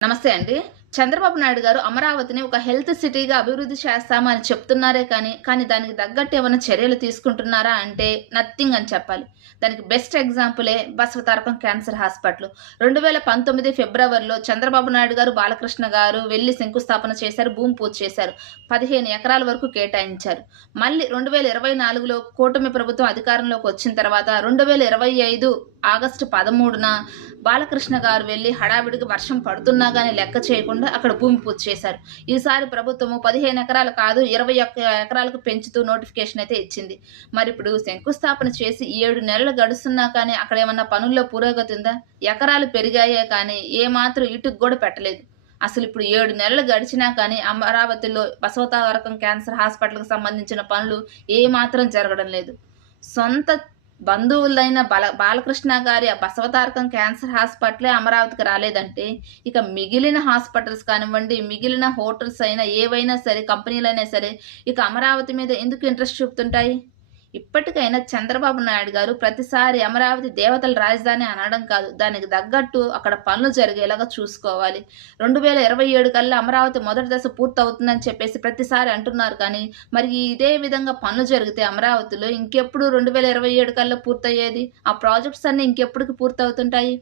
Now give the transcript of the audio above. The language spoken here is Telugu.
నమస్తే అండి. చంద్రబాబు నాయుడు గారు అమరావతిని ఒక హెల్త్ సిటీగా అభివృద్ధి చేస్తామని చెప్తున్నారే కానీ దానికి తగ్గట్టు ఏమైనా చర్యలు తీసుకుంటున్నారా అంటే నథింగ్ అని చెప్పాలి. దానికి బెస్ట్ ఎగ్జాంపులే బసవతారకం క్యాన్సర్ హాస్పిటల్. 2019 ఫిబ్రవరిలో చంద్రబాబు నాయుడు గారు, బాలకృష్ణ గారు వెళ్లి శంకుస్థాపన చేశారు. భూమి పూజ చేశారు. 15 ఎకరాల వరకు కేటాయించారు. మళ్ళీ 2024లో కూటమి ప్రభుత్వం అధికారంలోకి వచ్చిన తర్వాత 2025 ఆగస్టు 13న బాలకృష్ణ గారు వెళ్లి హడావిడిగా వర్షం పడుతున్నా గాని లెక్క చేయకుండా అక్కడ భూమి పూజ చేశారు. ఈసారి ప్రభుత్వము 15 ఎకరాలు కాదు 21 ఎకరాలకు పెంచుతూ నోటిఫికేషన్ అయితే ఇచ్చింది. మరిప్పుడు శంకుస్థాపన చేసి 7 నెలలు గడుస్తున్నా కానీ అక్కడ ఏమన్నా పనుల్లో పురోగతి ఉందా? ఎకరాలు పెరిగాయే కానీ ఏమాత్రం ఇటుకు కూడా పెట్టలేదు. అసలు ఇప్పుడు 7 నెలలు గడిచినా కానీ అమరావతిలో బసవతారకం క్యాన్సర్ హాస్పిటల్‌కి సంబంధించిన పనులు ఏమాత్రం జరగడం లేదు. సొంత బంధువులైన బాలకృష్ణ గారి ఆ బసవతారకం క్యాన్సర్ హాస్పిటలే అమరావతికి రాలేదంటే, ఇక మిగిలిన హాస్పిటల్స్ కానివ్వండి, మిగిలిన హోటల్స్ అయినా ఏవైనా సరే, కంపెనీలైనా సరే, ఇక అమరావతి మీద ఎందుకు ఇంట్రెస్ట్ చూపుతుంటాయి? ఇప్పటికైనా చంద్రబాబు నాయుడు గారు ప్రతిసారి అమరావతి దేవతల రాజధాని అనడం కాదు. దానికి తగ్గట్టు అక్కడ పనులు జరిగేలాగా చూసుకోవాలి. 2027 కల్లా అమరావతి మొదటి దశ పూర్తవుతుందని చెప్పేసి ప్రతిసారి అంటున్నారు కానీ, మరి ఇదే విధంగా పనులు జరిగితే అమరావతిలో ఇంకెప్పుడు 2027 కల్లా పూర్తయ్యేది? ఆ ప్రాజెక్ట్స్ అన్నీ ఇంకెప్పటికి పూర్తవుతుంటాయి?